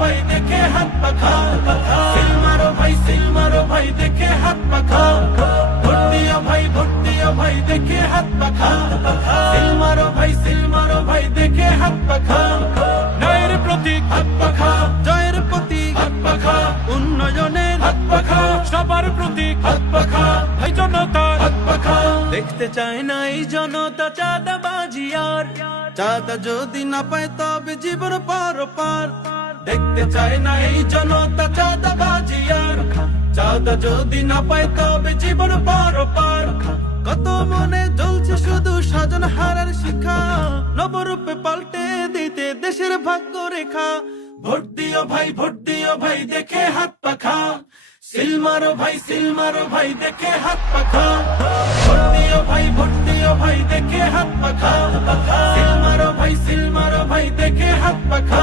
ভাই দেখে হাত পাখা, সিল মারো ভাই, সিল মারো ভাই দেখে হাত পাখা। ভোট দিও ভাই, ভোট দিও ভাই দেখে হাত পাখা, সিল মারো ভাই, সিল মারো ভাই দেখে হাত পাখা। ন্যায়ের প্রতীক হাত পাখা, জয়ের প্রতীক হাত পাখা, উন্নয়নের হাত পাখা, সবার প্রতীক হাত পাখা, ভাই জনতার হাত পাখা। দেখতে চায় না এই জনতা চাঁদাবাজি আর, চাঁদা যদি না পায় তবে জীবন পার পার। দেখতে চায় না এই জনতা চাঁদাবাজি আর, চাঁদা যদি না পায় তবে জীবন পার পার। কত মনে জ্বলছে শুধু স্বজন হারার শিখা, নবরূপে পাল্টে দিতে দেশের ভাগ্য রেখা। ভোট দিও ভাই, ভোট দিও ভাই দেখে হাত পাখা, সিল মারো ভাই, সিল মারো ভাই দেখে হাত পাখা। ভোট দিও ভাই, ভোট দিও ভাই দেখে হাত পাখা, সিল মারো ভাই, সিল মারো ভাই দেখে হাত পাখা।